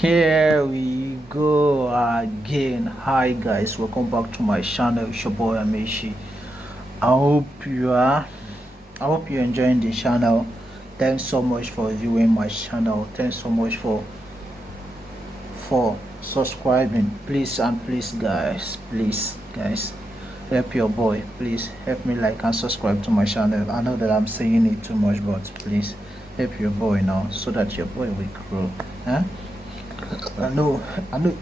Here we go again. Hi guys, welcome back to my channel. It's your boy Amishi. I hope you are. I hope you're enjoying the channel. Thanks so much for viewing my channel. Thanks so much for subscribing. Please guys, help your boy. Please help me like and subscribe to my channel. I know that I'm saying it too much, but please help your boy now so that your boy will grow. Huh? I know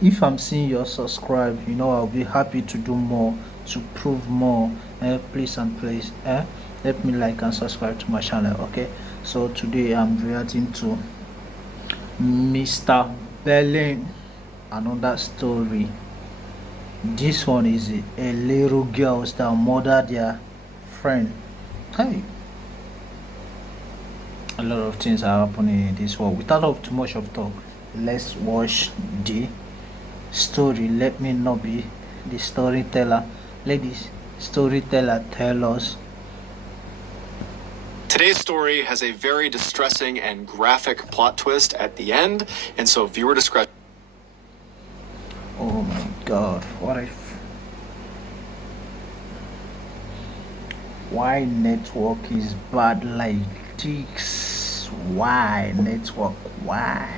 if I'm seeing your subscribe, I'll be happy to do more, to prove more. Please help me like and subscribe to my channel. Okay, so today I'm reacting to Mr. Berlin, another story. This one is a little girls that murder their friend. Hey, a lot of things are happening in this world. Without too much of talk, let's watch the story. Let me not be the storyteller. Ladies, storyteller, tell us. Today's story has a very distressing and graphic plot twist at the end, and so viewer discretion. Oh my god, why network is bad like this? Why network? Why?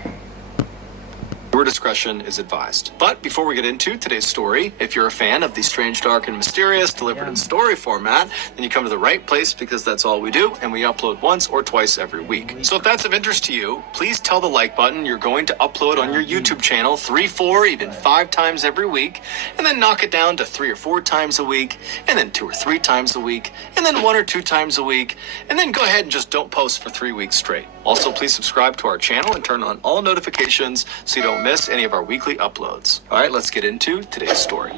Viewer discretion is advised. But before we get into today's story, if you're a fan of the strange, dark, and mysterious delivered in story format, then you come to the right place because that's all we do, and we upload once or twice every week. So if that's of interest to you, please tell the like button you're going to upload on your YouTube channel 3, 4, even 5 times every week, and then knock it down to 3 or 4 times a week, and then 2 or 3 times a week, and then 1 or 2 times a week, and then go ahead and just don't post for 3 weeks straight. Also, please subscribe to our channel and turn on all notifications so you don't miss any of our weekly uploads. All right, let's get into today's story.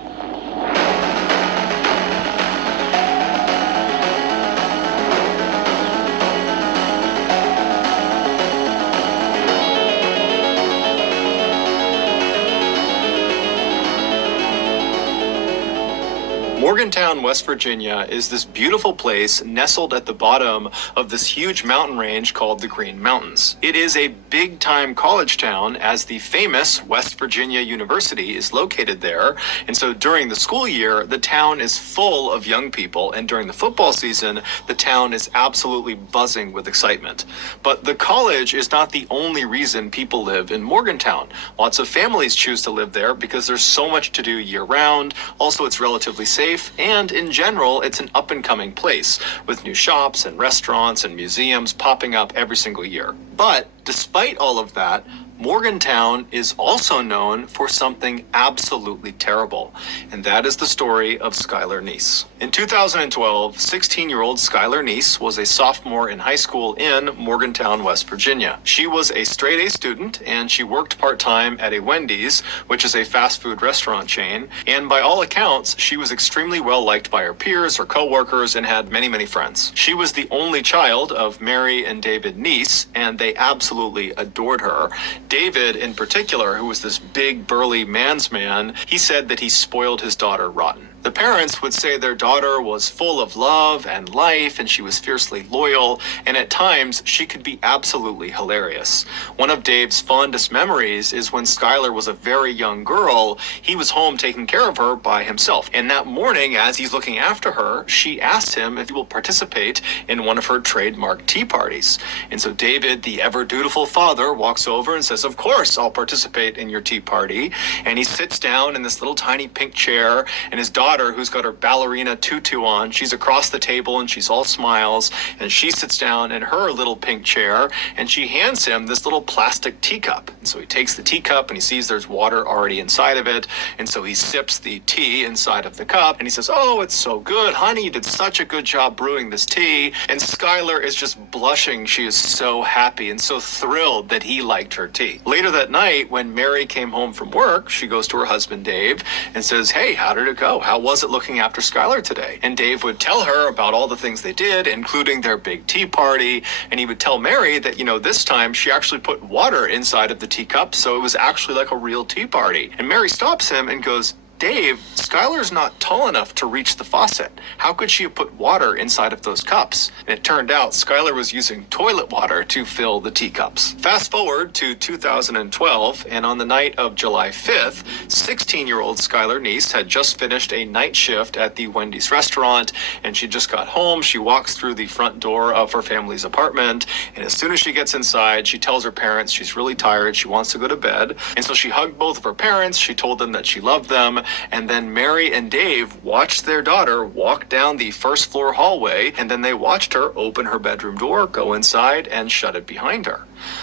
Morgantown, West Virginia is this beautiful place nestled at the bottom of this huge mountain range called the Green Mountains. It is a big-time college town as the famous West Virginia University is located there. And so during the school year, the town is full of young people. And during the football season, the town is absolutely buzzing with excitement. But the college is not the only reason people live in Morgantown. Lots of families choose to live there because there's so much to do year-round. Also, it's relatively safe. And in general, it's an up-and-coming place with new shops and restaurants and museums popping up every single year. But despite all of that, Morgantown is also known for something absolutely terrible, and that is the story of Skylar Neese. In 2012, 16-year-old Skylar Neese was a sophomore in high school in Morgantown, West Virginia. She was a straight-A student, and she worked part-time at a Wendy's, which is a fast food restaurant chain, and by all accounts, she was extremely well-liked by her peers, her co-workers, and had many, many friends. She was the only child of Mary and David Neese, and they absolutely adored her. David, in particular, who was this big, burly man's man, he said that he spoiled his daughter rotten. The parents would say their daughter was full of love and life, and she was fiercely loyal, and at times she could be absolutely hilarious. One of Dave's fondest memories is when Skylar was a very young girl, he was home taking care of her by himself. And that morning, as he's looking after her, she asked him if he will participate in one of her trademark tea parties. And so David, the ever-dutiful father, walks over and says, "Of course, I'll participate in your tea party." And he sits down in this little tiny pink chair, and his daughter, who's got her ballerina tutu on, she's across the table and she's all smiles, and she sits down in her little pink chair and she hands him this little plastic teacup. And so he takes the teacup and he sees there's water already inside of it, and so he sips the tea inside of the cup and he says, "Oh, it's so good, honey, you did such a good job brewing this tea." And Skylar is just blushing. She is so happy and so thrilled that he liked her tea. Later that night, when Mary came home from work, she goes to her husband Dave and says, "Hey, how did it go? How was it looking after Skylar today?" And Dave would tell her about all the things they did, including their big tea party. And he would tell Mary that, this time she actually put water inside of the teacup, so it was actually like a real tea party. And Mary stops him and goes, Dave, Skylar's not tall enough to reach the faucet. How could she have put water inside of those cups? And it turned out Skylar was using toilet water to fill the teacups. Fast forward to 2012, and on the night of July 5th, 16-year-old Skylar Neese had just finished a night shift at the Wendy's restaurant, and she just got home. She walks through the front door of her family's apartment, and as soon as she gets inside, she tells her parents she's really tired, she wants to go to bed, and so she hugged both of her parents, she told them that she loved them, and then Mary and Dave watched their daughter walk down the first floor hallway, and then they watched her open her bedroom door, go inside, and shut it behind her.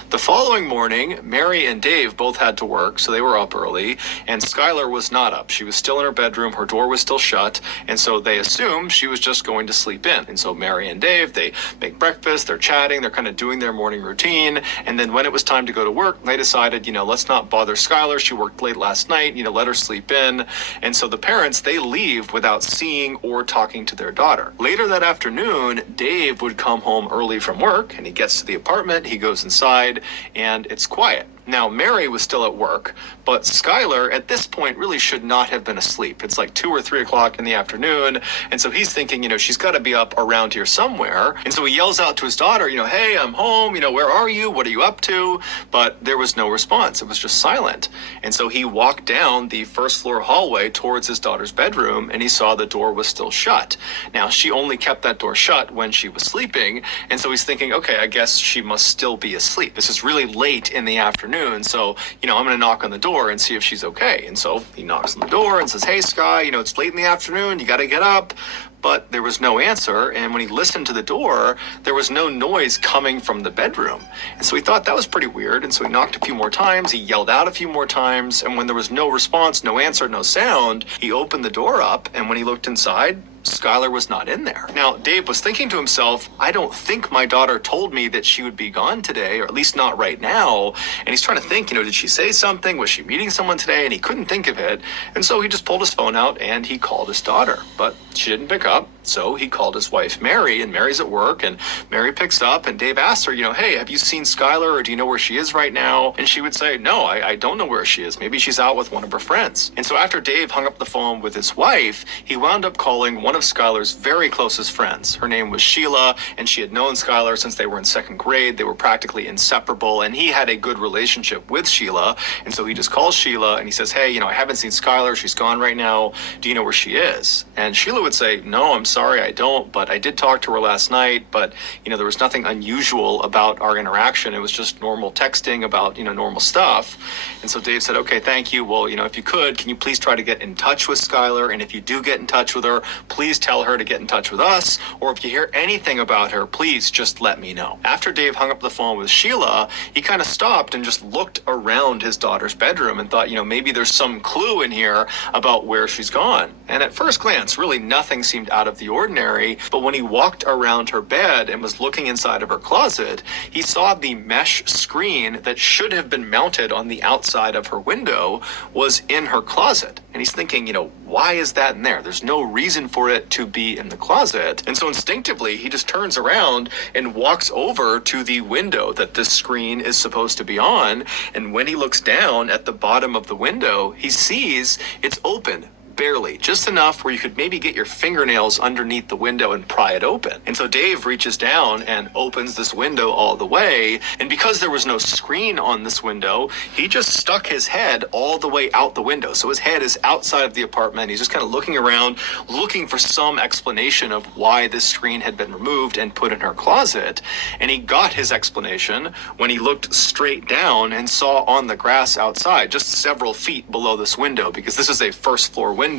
The following morning, Mary and Dave both had to work, so they were up early, and Skylar was not up. She was still in her bedroom, her door was still shut, and so they assumed she was just going to sleep in. And so Mary and Dave, they make breakfast, they're chatting, they're kind of doing their morning routine, and then when it was time to go to work, they decided, let's not bother Skylar, she worked late last night, let her sleep in. And so the parents, they leave without seeing or talking to their daughter. Later that afternoon, Dave would come home early from work, and he gets to the apartment, he goes inside, and it's quiet. Now, Mary was still at work, but Skylar at this point really should not have been asleep. It's like 2 or 3 o'clock in the afternoon, and so he's thinking, she's got to be up around here somewhere. And so he yells out to his daughter, hey, I'm home, where are you? What are you up to? But there was no response. It was just silent. And so he walked down the first floor hallway towards his daughter's bedroom, and he saw the door was still shut. Now, she only kept that door shut when she was sleeping, and so he's thinking, okay, I guess she must still be asleep. This is really late in the afternoon. So, I'm going to knock on the door and see if she's okay. And so he knocks on the door and says, hey, Sky, it's late in the afternoon. You got to get up. But there was no answer, and when he listened to the door, there was no noise coming from the bedroom. And so he thought that was pretty weird, and so he knocked a few more times, he yelled out a few more times, and when there was no response, no answer, no sound, he opened the door up, and when he looked inside, Skylar was not in there. Now, Dave was thinking to himself, I don't think my daughter told me that she would be gone today, or at least not right now. And he's trying to think, did she say something? Was she meeting someone today? And he couldn't think of it. And so he just pulled his phone out and he called his daughter. But she didn't pick up. So he called his wife, Mary, and Mary's at work. And Mary picks up and Dave asks her, hey, have you seen Skylar, or do you know where she is right now? And she would say, no, I don't know where she is. Maybe she's out with one of her friends. And so after Dave hung up the phone with his wife, he wound up calling one of Skylar's very closest friends. Her name was Sheila, and she had known Skylar since they were in second grade. They were practically inseparable, and he had a good relationship with Sheila. And so he just calls Sheila and he says, hey, I haven't seen Skylar. She's gone right now. Do you know where she is? And Sheila would say, no, I'm sorry, I don't, but I did talk to her last night, but, there was nothing unusual about our interaction. It was just normal texting about, normal stuff. And so Dave said, okay, thank you. Well, if you could, can you please try to get in touch with Skylar? And if you do get in touch with her, please tell her to get in touch with us, or if you hear anything about her, please just let me know. After Dave hung up the phone with Sheila, he kind of stopped and just looked around his daughter's bedroom and thought, maybe there's some clue in here about where she's gone. And at first glance, really nothing seemed out of the ordinary, but when he walked around her bed and was looking inside of her closet, he saw the mesh screen that should have been mounted on the outside of her window was in her closet. And he's thinking, why is that in there? There's no reason for it to be in the closet. And so instinctively, he just turns around and walks over to the window that this screen is supposed to be on. And when he looks down at the bottom of the window, he sees it's open. Barely, just enough where you could maybe get your fingernails underneath the window and pry it open. And so Dave reaches down and opens this window all the way, and because there was no screen on this window, he just stuck his head all the way out the window. So his head is outside of the apartment. He's just kind of looking around, looking for some explanation of why this screen had been removed and put in her closet. And he got his explanation when he looked straight down and saw on the grass outside, just several feet below this window, because this is a first floor window,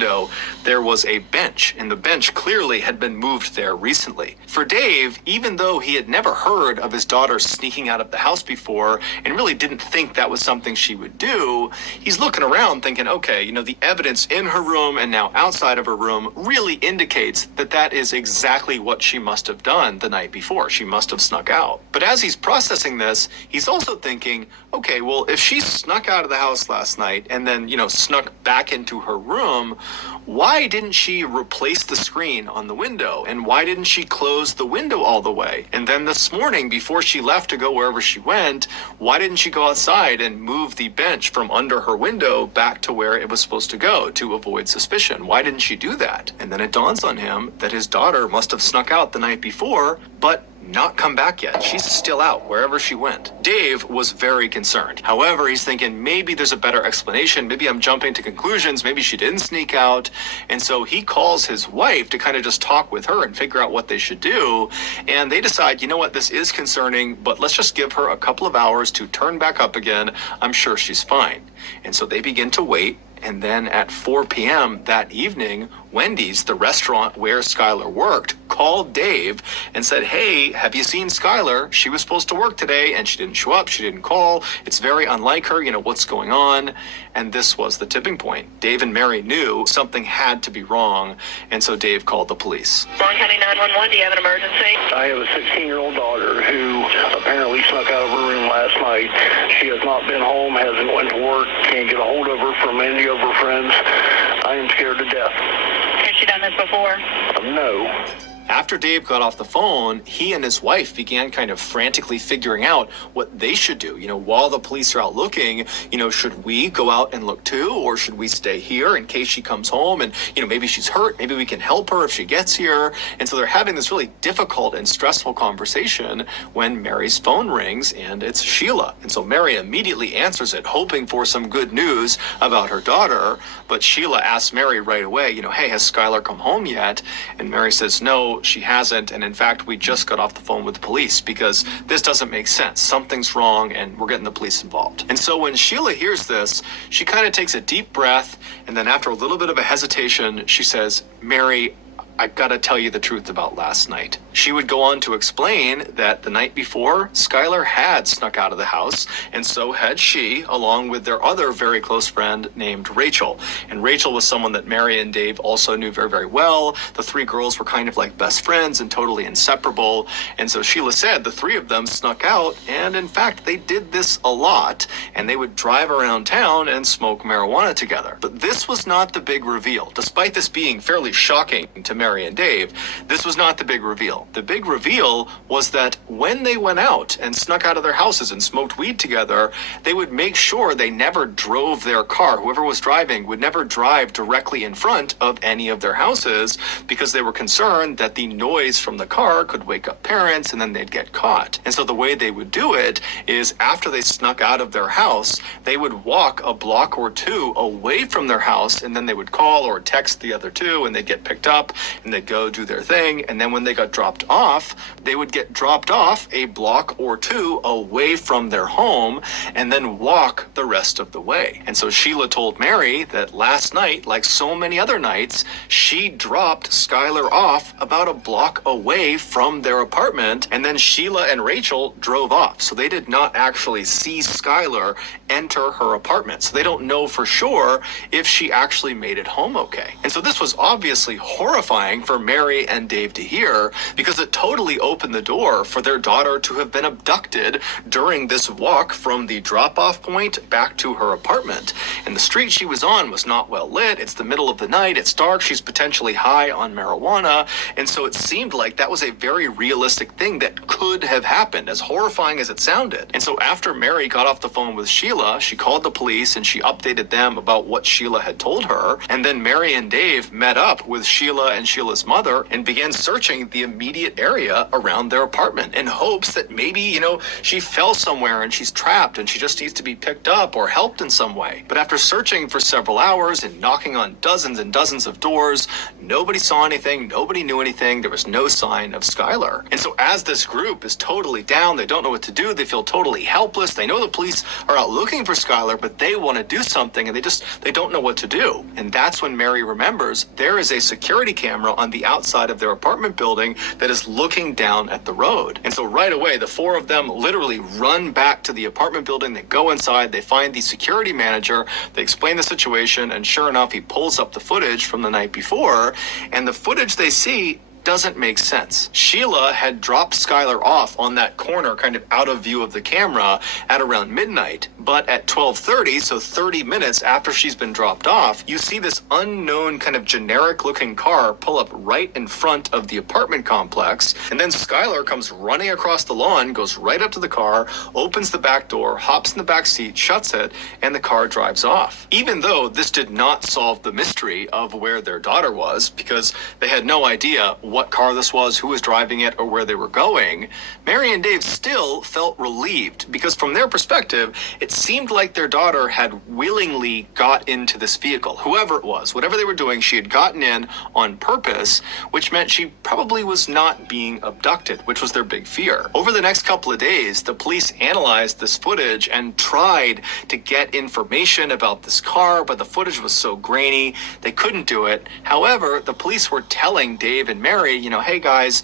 there was a bench, and the bench clearly had been moved there recently. For Dave, even though he had never heard of his daughter sneaking out of the house before and really didn't think that was something she would do, he's looking around thinking, okay, the evidence in her room and now outside of her room really indicates that that is exactly what she must have done the night before. She must have snuck out. But as he's processing this, he's also thinking, okay, well, if she snuck out of the house last night and then, snuck back into her room, him, why didn't she replace the screen on the window? And why didn't she close the window all the way? And then this morning, before she left to go wherever she went, why didn't she go outside and move the bench from under her window back to where it was supposed to go to avoid suspicion? Why didn't she do that? And then it dawns on him that his daughter must have snuck out the night before, but not come back yet. She's still out wherever she went. Dave was very concerned. However, he's thinking maybe there's a better explanation. Maybe I'm jumping to conclusions. Maybe she didn't sneak out. And so he calls his wife to kind of just talk with her and figure out what they should do. And they decide, you know what, this is concerning, but let's just give her a couple of hours to turn back up again. I'm sure she's fine. And so they begin to wait. And then at 4 p.m. that evening, Wendy's, the restaurant where Skylar worked, called Dave and said, hey, have you seen Skylar? She was supposed to work today and she didn't show up. She didn't call. It's very unlike her. You know, what's going on? And this was the tipping point. Dave and Mary knew something had to be wrong. And so Dave called the police. Long County 911, do you have an emergency? I have a 16-year-old daughter who apparently snuck out of her room last night. She has not been home, hasn't went to work, can't get a hold of her from any of her friends. I am scared to death. Has she done this before? No. After Dave got off the phone, he and his wife began kind of frantically figuring out what they should do. You know, while the police are out looking, you know, should we go out and look too? Or should we stay here in case she comes home and, you know, maybe she's hurt, maybe we can help her if she gets here. And so they're having this really difficult and stressful conversation when Mary's phone rings and it's Sheila. And so Mary immediately answers it, hoping for some good news about her daughter. But Sheila asks Mary right away, you know, hey, has Skylar come home yet? And Mary says, no, she hasn't. And in fact, we just got off the phone with the police because this doesn't make sense. Something's wrong and we're getting the police involved. And so when Sheila hears this, she kind of takes a deep breath. And then after a little bit of a hesitation, she says, Mary, I've got to tell you the truth about last night. She would go on to explain that the night before, Skylar had snuck out of the house, and so had she, along with their other very close friend named Rachel. And Rachel was someone that Mary and Dave also knew very, very well. The three girls were kind of like best friends and totally inseparable. And so Sheila said the three of them snuck out, and in fact, they did this a lot, and they would drive around town and smoke marijuana together. But this was not the big reveal. Despite this being fairly shocking to Mary and Dave, this was not the big reveal. The big reveal was that when they went out and snuck out of their houses and smoked weed together, they would make sure they never drove their car. Whoever was driving would never drive directly in front of any of their houses because they were concerned that the noise from the car could wake up parents and then they'd get caught. And so the way they would do it is after they snuck out of their house, they would walk a block or two away from their house and then they would call or text the other two and they'd get picked up and they'd go do their thing. And then when they got dropped off, they would get dropped off a block or two away from their home and then walk the rest of the way. And so Sheila told Mary that last night, like so many other nights, she dropped Skylar off about a block away from their apartment, and then Sheila and Rachel drove off. So they did not actually see Skylar enter her apartment. So they don't know for sure if she actually made it home okay. And so this was obviously horrifying for Mary and Dave to hear because it totally opened the door for their daughter to have been abducted during this walk from the drop-off point back to her apartment. And the street she was on was not well lit. It's the middle of the night. It's dark. She's potentially high on marijuana. And so it seemed like that was a very realistic thing that could have happened, as horrifying as it sounded. And so after Mary got off the phone with Sheila, she called the police and she updated them about what Sheila had told her. And then Mary and Dave met up with Sheila and Sheila's mother and began searching the immediate area around their apartment in hopes that maybe, you know, she fell somewhere and she's trapped and she just needs to be picked up or helped in some way. But after searching for several hours and knocking on dozens and dozens of doors, nobody saw anything, nobody knew anything, there was no sign of Skylar. And so as this group is totally down, they don't know what to do, they feel totally helpless, they know the police are out looking for Skylar, but they want to do something and they don't know what to do. And that's when Mary remembers there is a security camera on the outside of their apartment building that is looking down at the road. And so right away, the four of them literally run back to the apartment building, they go inside, they find the security manager, they explain the situation, and sure enough, he pulls up the footage from the night before, and the footage they see doesn't make sense. Sheila had dropped Skylar off on that corner, kind of out of view of the camera at around midnight. But at 12:30, so 30 minutes after she's been dropped off, you see this unknown kind of generic looking car pull up right in front of the apartment complex. And then Skylar comes running across the lawn, goes right up to the car, opens the back door, hops in the back seat, shuts it, and the car drives off. Even though this did not solve the mystery of where their daughter was, because they had no idea what car this was, who was driving it, or where they were going, Mary and Dave still felt relieved, because from their perspective, it seemed like their daughter had willingly got into this vehicle. Whoever it was, whatever they were doing, she had gotten in on purpose, which meant she probably was not being abducted, which was their big fear. Over the next couple of days, the police analyzed this footage and tried to get information about this car, but the footage was so grainy, they couldn't do it. However, the police were telling Dave and Mary, hey guys,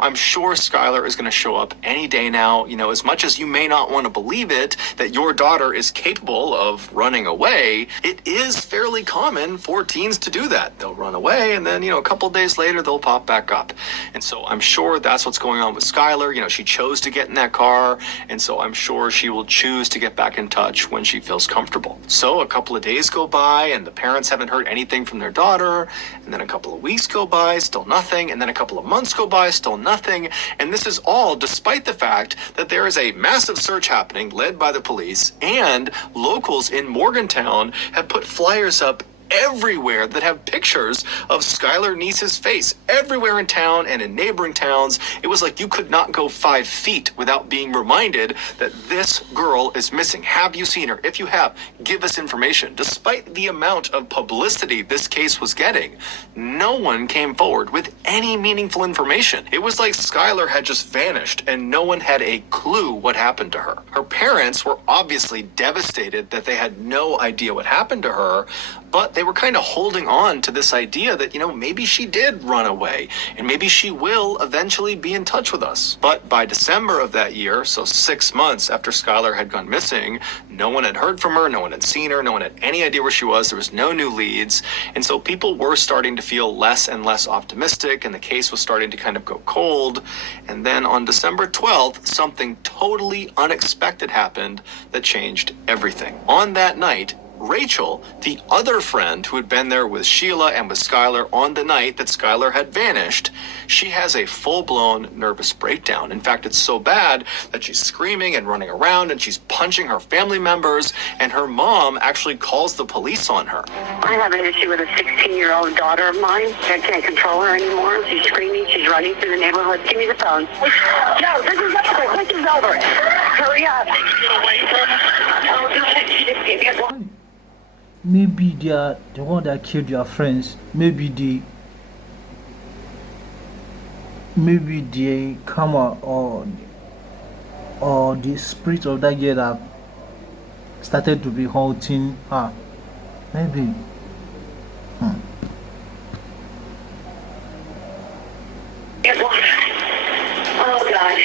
I'm sure Skylar is going to show up any day now. As much as you may not want to believe it, that your daughter is capable of running away, it is fairly common for teens to do that. They'll run away and then, a couple days later, they'll pop back up. And so I'm sure that's what's going on with Skylar. She chose to get in that car, and so I'm sure she will choose to get back in touch when she feels comfortable. So a couple of days go by and the parents haven't heard anything from their daughter, and then a couple of weeks go by, still nothing, and then a couple of months go by, still nothing. And this is all despite the fact that there is a massive search happening led by the police, and locals in Morgantown have put flyers up everywhere that have pictures of Skylar Neese's face everywhere in town and in neighboring towns. It was like you could not go 5 feet without being reminded that this girl is missing. Have you seen her? If you have, give us information. Despite the amount of publicity this case was getting, no one came forward with any meaningful information. It was like Skylar had just vanished and no one had a clue what happened to her. Her parents were obviously devastated that they had no idea what happened to her, but they were kind of holding on to this idea that, maybe she did run away and maybe she will eventually be in touch with us. But by December of that year, so 6 months after Skylar had gone missing, no one had heard from her, no one had seen her, no one had any idea where she was, there was no new leads. And so people were starting to feel less and less optimistic, and the case was starting to kind of go cold. And then on December 12th, something totally unexpected happened that changed everything. On that night, Rachel, the other friend who had been there with Sheila and with Skylar on the night that Skylar had vanished, she has a full-blown nervous breakdown. In fact, it's so bad that she's screaming and running around and she's punching her family members, and her mom actually calls the police on her. I have an issue with a 16-year-old daughter of mine. I can't control her anymore. She's screaming. She's running through the neighborhood. Give me the phone. No, this is over. This is over. Hurry up. Get away from her. Maybe they are the one that killed your friends. Maybe the karma or the spirit of that girl that started to be haunting her. Maybe. Oh God.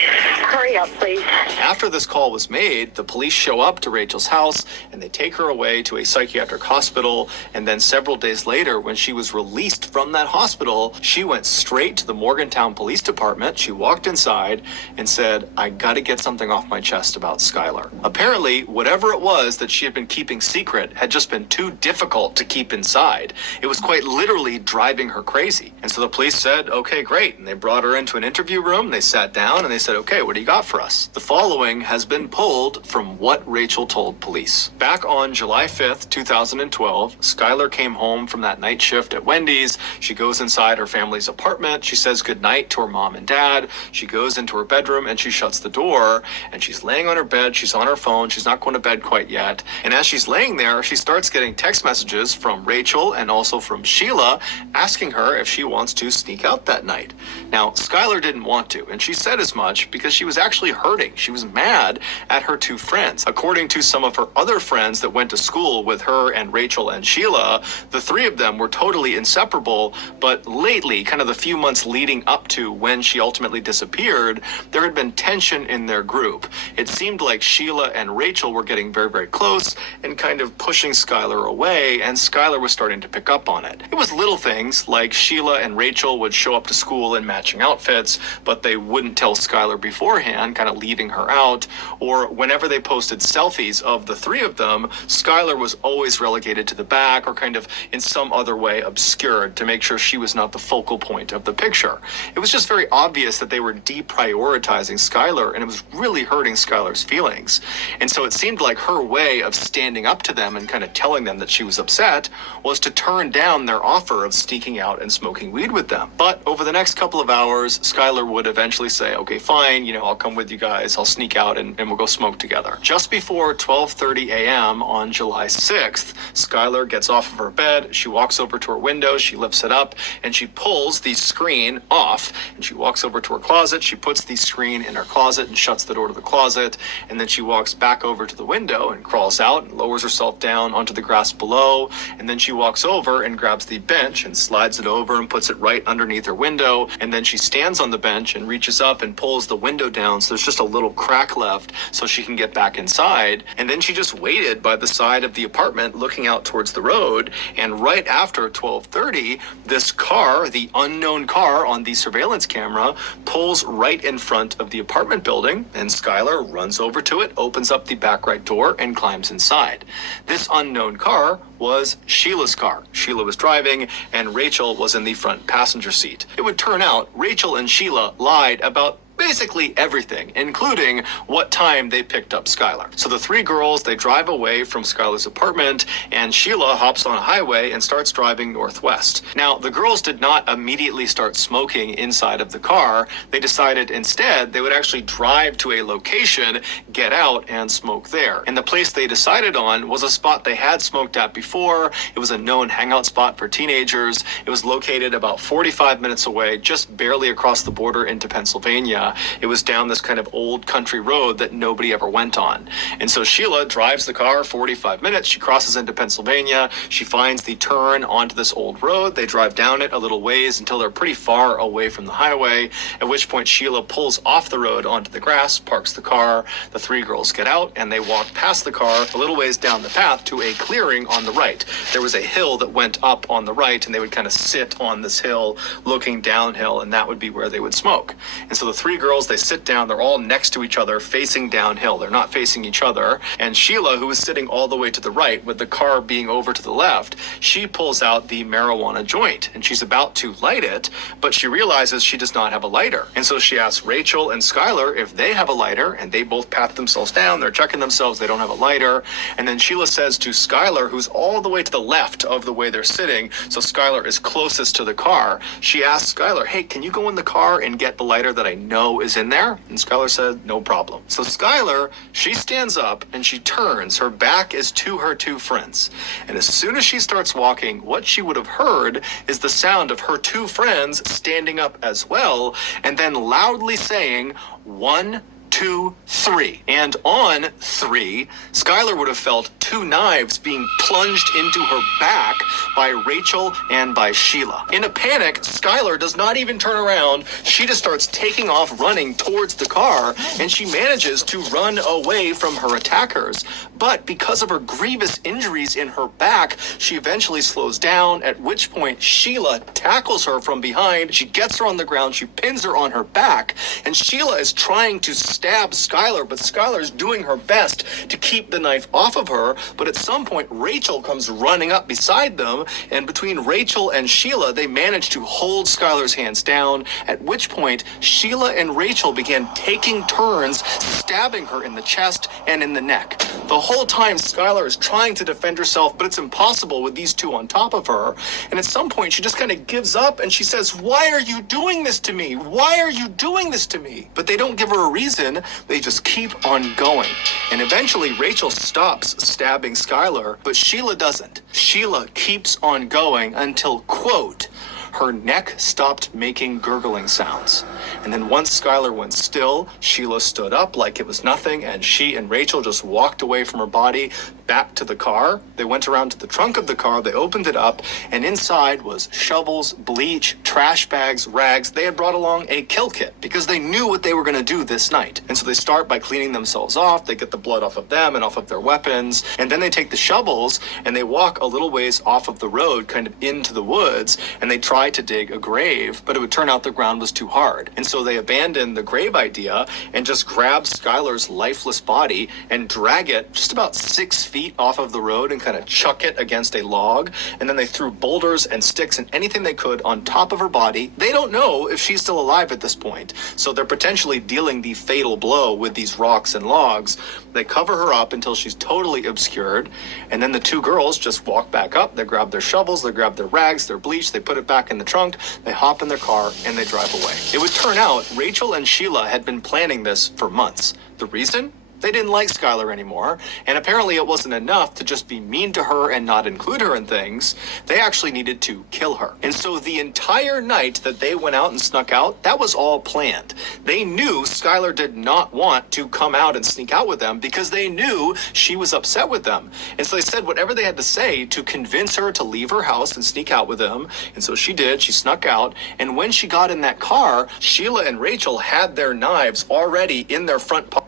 Hurry up, please. After this call was made, the police show up to Rachel's house and they take her away to a psychiatric hospital. And then several days later, when she was released from that hospital, she went straight to the Morgantown Police Department. She walked inside and said, I gotta get something off my chest about Skylar. Apparently, whatever it was that she had been keeping secret had just been too difficult to keep inside. It was quite literally driving her crazy. And so the police said, okay, great. And they brought her into an interview room. They sat down and they said, okay, what do you got for us? The following has been pulled from what Rachel told police. Back on July 5th, 2012, Skylar came home from that night shift at Wendy's. She goes inside her family's apartment. She says goodnight to her mom and dad. She goes into her bedroom and she shuts the door, and she's laying on her bed. She's on her phone. She's not going to bed quite yet. And as she's laying there, she starts getting text messages from Rachel and also from Sheila asking her if she wants to sneak out that night. Now, Skylar didn't want to, and she said as much because she was actually hurting. She was mad at her two friends. According to some of her other friends that went to school with her and Rachel and Sheila, the three of them were totally inseparable, but lately, kind of the few months leading up to when she ultimately disappeared, there had been tension in their group. It seemed like Sheila and Rachel were getting very, very close and kind of pushing Skylar away, and Skylar was starting to pick up on it. It was little things like Sheila and Rachel would show up to school in matching outfits, but they wouldn't tell Skylar beforehand. van, kind of leaving her out, or whenever they posted selfies of the three of them, Skylar was always relegated to the back or kind of in some other way obscured to make sure she was not the focal point of the picture. It was just very obvious that they were deprioritizing Skylar, and it was really hurting Skylar's feelings. And so it seemed like her way of standing up to them and kind of telling them that she was upset was to turn down their offer of sneaking out and smoking weed with them. But over the next couple of hours, Skylar would eventually say, okay, fine, I'll come with you guys, I'll sneak out and we'll go smoke together. Just before 12:30 a.m. on July 6th, Skylar gets off of her bed, she walks over to her window, she lifts it up, and she pulls the screen off, and she walks over to her closet, she puts the screen in her closet and shuts the door to the closet, and then she walks back over to the window and crawls out and lowers herself down onto the grass below, and then she walks over and grabs the bench and slides it over and puts it right underneath her window, and then she stands on the bench and reaches up and pulls the window down so there's just a little crack left so she can get back inside, and then she just waited by the side of the apartment looking out towards the road, and right after 12:30, this car, the unknown car on the surveillance camera, pulls right in front of the apartment building, and Skylar runs over to it, opens up the back right door, and climbs inside. This unknown car was Sheila's car. Sheila was driving, and Rachel was in the front passenger seat. It would turn out Rachel and Sheila lied about basically everything, including what time they picked up Skylar. So the three girls, they drive away from Skylar's apartment, and Sheila hops on a highway and starts driving northwest. Now, the girls did not immediately start smoking inside of the car. They decided instead they would actually drive to a location, get out, and smoke there. And the place they decided on was a spot they had smoked at before. It was a known hangout spot for teenagers. It was located about 45 minutes away, just barely across the border into Pennsylvania. It was down this kind of old country road that nobody ever went on. And so Sheila drives the car 45 minutes. She crosses into Pennsylvania. She finds the turn onto this old road. They drive down it a little ways until they're pretty far away from the highway, at which point Sheila pulls off the road onto the grass, parks the car. The three girls get out, and they walk past the car a little ways down the path to a clearing on the right. There was a hill that went up on the right, and they would kind of sit on this hill looking downhill, and that would be where they would smoke. And so the three girls, they sit down, they're all next to each other facing downhill. They're not facing each other. And Sheila, who is sitting all the way to the right with the car being over to the left, she pulls out the marijuana joint and she's about to light it, but she realizes she does not have a lighter. And so she asks Rachel and Skylar if they have a lighter, and they both pat themselves down. They're checking themselves. They don't have a lighter. And then Sheila says to Skylar, who's all the way to the left of the way they're sitting, so Skylar is closest to the car, she asks Skylar, hey, can you go in the car and get the lighter that I know is in there? And Skylar said, no problem. So Skylar, she stands up and she turns. Her back is to her two friends. And as soon as she starts walking, what she would have heard is the sound of her two friends standing up as well, and then loudly saying, 1, 2, 3. And on 3, Skylar would have felt two knives being plunged into her back by Rachel and by Sheila. In a panic, Skylar does not even turn around. She just starts taking off running towards the car, and she manages to run away from her attackers. But because of her grievous injuries in her back, she eventually slows down, at which point Sheila tackles her from behind. She gets her on the ground, she pins her on her back, and Sheila is trying to stab Skylar, but Skylar is doing her best to keep the knife off of her. But at some point, Rachel comes running up beside them, and between Rachel and Sheila, they manage to hold Skylar's hands down, at which point Sheila and Rachel began taking turns stabbing her in the chest and in the neck. The whole time, Skylar is trying to defend herself, but it's impossible with these two on top of her. And at some point, she just kind of gives up, and she says, why are you doing this to me? Why are you doing this to me? But they don't give her a reason. They just keep on going. And eventually, Rachel stops stabbing Skylar, but Sheila doesn't. Sheila keeps on going until, quote, her neck stopped making gurgling sounds. And then once Skylar went still, Sheila stood up like it was nothing, and she and Rachel just walked away from her body back to the car. They went around to the trunk of the car, they opened it up, and inside was shovels, bleach, trash bags, rags. They had brought along a kill kit because they knew what they were going to do this night. And so they start by cleaning themselves off. They get the blood off of them and off of their weapons, and then they take the shovels and they walk a little ways off of the road, kind of into the woods, and they try to dig a grave, but it would turn out the ground was too hard. And And so they abandoned the grave idea and just grabbed Skylar's lifeless body and drag it just about 6 feet off of the road and kind of chuck it against a log. And then they threw boulders and sticks and anything they could on top of her body. They don't know if she's still alive at this point, so they're potentially dealing the fatal blow with these rocks and logs. They cover her up until she's totally obscured, and then the two girls just walk back up. They grab their shovels, they grab their rags, their bleach, they put it back in the trunk, they hop in their car, and they drive away. It would turn out Rachel and Sheila had been planning this for months. The reason? They didn't like Skylar anymore, and apparently it wasn't enough to just be mean to her and not include her in things. They actually needed to kill her. And so the entire night that they went out and snuck out, that was all planned. They knew Skylar did not want to come out and sneak out with them because they knew she was upset with them. And so they said whatever they had to say to convince her to leave her house and sneak out with them. And so she did. She snuck out. And when she got in that car, Sheila and Rachel had their knives already in their front pocket.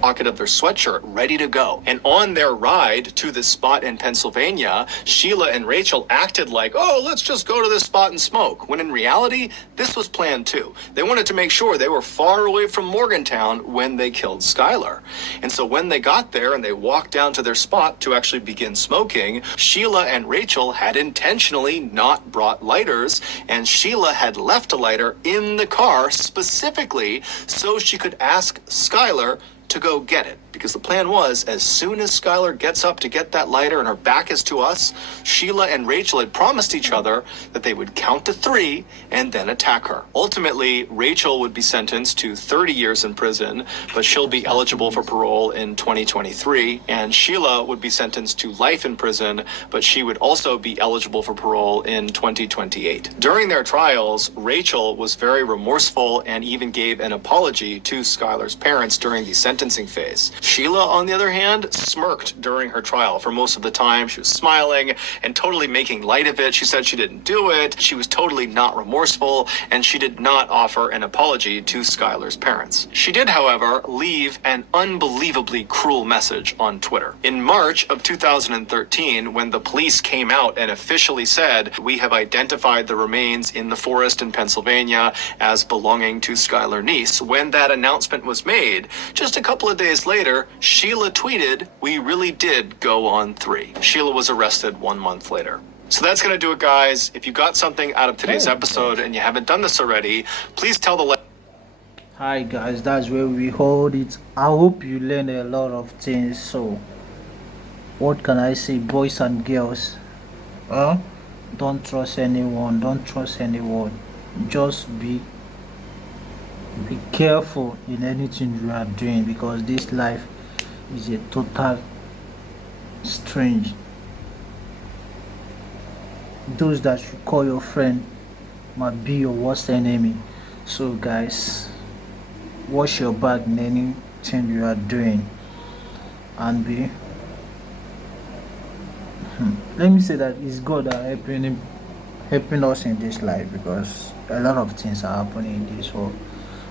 Pocket of their sweatshirt ready to go. And on their ride to this spot in Pennsylvania, Sheila and Rachel acted like, oh, let's just go to this spot and smoke, when in reality, this was planned too. They wanted to make sure they were far away from Morgantown when they killed Skylar. And so when they got there and they walked down to their spot to actually begin smoking, Sheila and Rachel had intentionally not brought lighters, and Sheila had left a lighter in the car specifically so she could ask Skylar to go get it. Because the plan was, as soon as Skylar gets up to get that lighter and her back is to us, Sheila and Rachel had promised each other that they would count to 3 and then attack her. Ultimately, Rachel would be sentenced to 30 years in prison, but she'll be eligible for parole in 2023. And Sheila would be sentenced to life in prison, but she would also be eligible for parole in 2028. During their trials, Rachel was very remorseful and even gave an apology to Skylar's parents during the sentencing phase. Sheila, on the other hand, smirked during her trial for most of the time. She was smiling and totally making light of it. She said she didn't do it. She was totally not remorseful, and she did not offer an apology to Skylar's parents. She did, however, leave an unbelievably cruel message on Twitter. In March of 2013, when the police came out and officially said, we have identified the remains in the forest in Pennsylvania as belonging to Skylar Neese, when that announcement was made, just a couple of days later, Sheila tweeted, we really did go on 3. Sheila was arrested 1 month later. So that's going to do it, guys. If you got something out of today's episode and you haven't done this already, please tell the Hi guys, that's where we hold it. I hope you learn a lot of things. So what can I say, boys and girls? Don't trust anyone. Don't trust anyone. Just be careful in anything you are doing, because this life is a total strange. Those that you call your friend might be your worst enemy. So guys, watch your back in anything you are doing, and be let me say that it's God that helping us in this life, because a lot of things are happening in this world.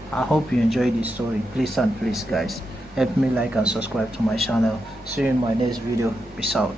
I hope you enjoyed this story. Please and please guys, help me like and subscribe to my channel. See you in my next video. Peace out.